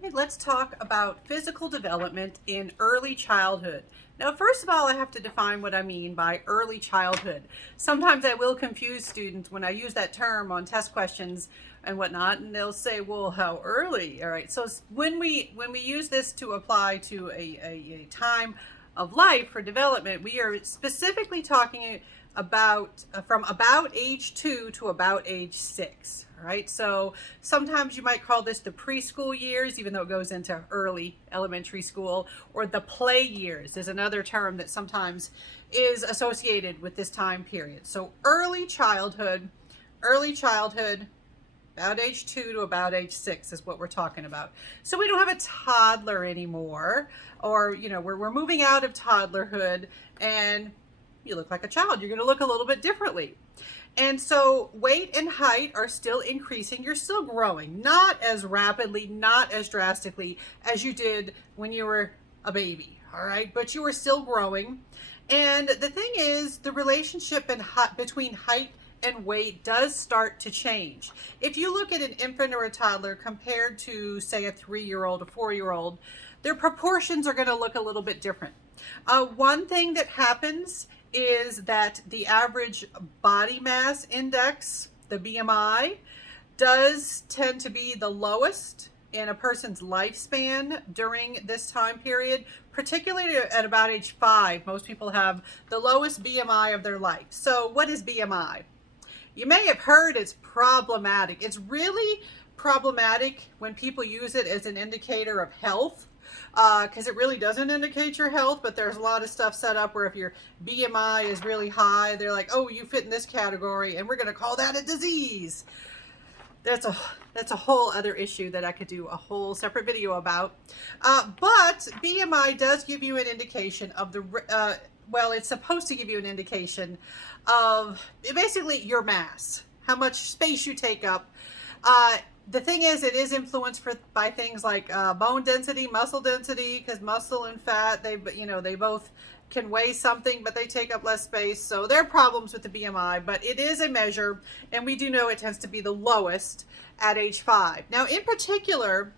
Okay, let's talk about physical development in early childhood. Now, first of all, I have to define what I mean by early childhood. Sometimes I will confuse students when I use that term on test questions and whatnot, and they'll say, "Well, how early?" All right. So when we use this to apply to a time of life for development, we are specifically talking about from about age 2 to about age 6. All right, so sometimes you might call this the preschool years, even though it goes into early elementary school, or the play years is another term that sometimes is associated with this time period. So early childhood, about age 2 to about age 6 is what we're talking about. So we don't have a toddler anymore, or we're moving out of toddlerhood, and you look like a child. You're going to look a little bit differently. And so weight and height are still increasing. You're still growing, not as rapidly, not as drastically as you did when you were a baby, all right? But you are still growing. And the thing is, the relationship between height and weight does start to change. If you look at an infant or a toddler compared to, say, a 3-year-old, a 4-year-old, their proportions are going to look a little bit different. One thing that happens is that the average body mass index, the BMI, does tend to be the lowest in a person's lifespan during this time period, particularly at about age 5. Most people have the lowest BMI of their life. So what is BMI? You may have heard it's problematic. It's really problematic when people use it as an indicator of health, because it really doesn't indicate your health, but there's a lot of stuff set up where if your BMI is really high, they're like, oh, you fit in this category, and we're going to call that a disease. That's a whole other issue that I could do a whole separate video about. But BMI does give you an indication of well, it's supposed to give you an indication of basically your mass, how much space you take up. The thing is, it is influenced by things like bone density, muscle density, because muscle and fat, they both can weigh something, but they take up less space. So there are problems with the BMI, but it is a measure, and we do know it tends to be the lowest at age 5. Now, in particular,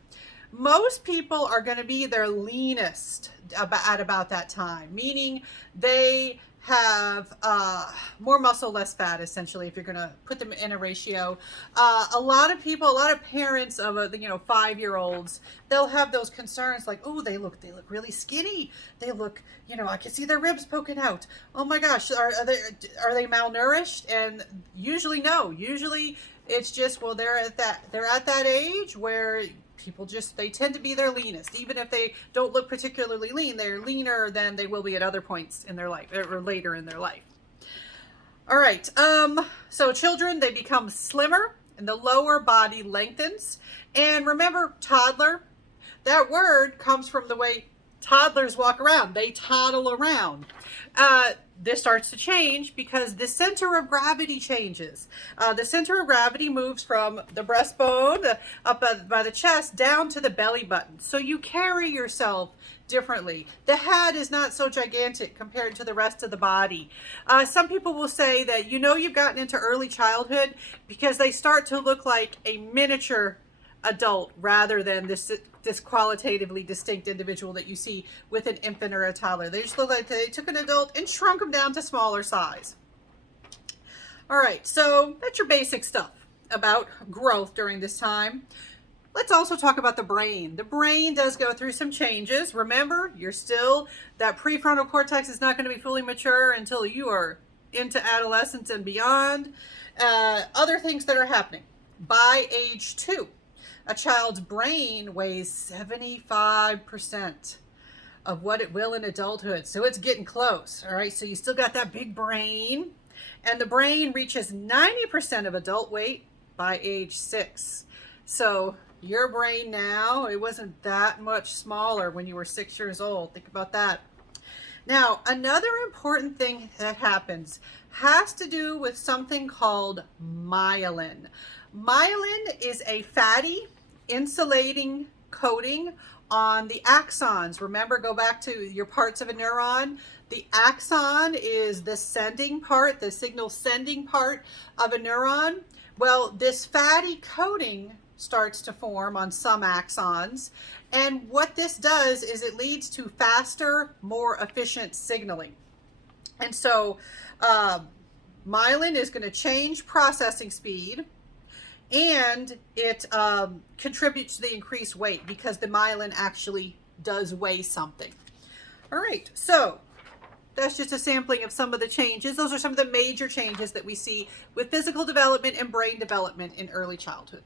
most people are going to be their leanest at about that time, meaning they have more muscle, less fat, essentially, if you're going to put them in a ratio. A lot of parents of 5-year-olds, they'll have those concerns like, oh, they look really skinny. They look, I can see their ribs poking out. Oh my gosh, are they malnourished? And usually no. Usually it's just, well, they're at that age where people they tend to be their leanest. Even if they don't look particularly lean, they're leaner than they will be at other points in their life or later in their life. All right, so children, they become slimmer and the lower body lengthens. And remember, toddler, that word comes from the way toddlers walk around. They toddle around. This starts to change because the center of gravity changes. The center of gravity moves from the breastbone up by the chest down to the belly button. So you carry yourself differently. The head is not so gigantic compared to the rest of the body. Some people will say that you've gotten into early childhood because they start to look like a miniature adult rather than this qualitatively distinct individual that you see with an infant or a toddler. They just look like they took an adult and shrunk them down to smaller size. All right, so that's your basic stuff about growth during this time. Let's also talk about the brain. The brain does go through some changes. Remember, that prefrontal cortex is not going to be fully mature until you are into adolescence and beyond. Other things that are happening. By age 2, a child's brain weighs 75% of what it will in adulthood. So it's getting close, all right? So you still got that big brain, and the brain reaches 90% of adult weight by age 6. So your brain now, it wasn't that much smaller when you were 6 years old. Think about that. Now, another important thing that happens has to do with something called myelin. Myelin is a fatty insulating coating on the axons. Remember, go back to your parts of a neuron. The axon is the sending part, the signal sending part of a neuron. Well, this fatty coating starts to form on some axons. And what this does is it leads to faster, more efficient signaling. And so myelin is going to change processing speed, and it contributes to the increased weight because the myelin actually does weigh something. All right, so that's just a sampling of some of the changes. Those are some of the major changes that we see with physical development and brain development in early childhood.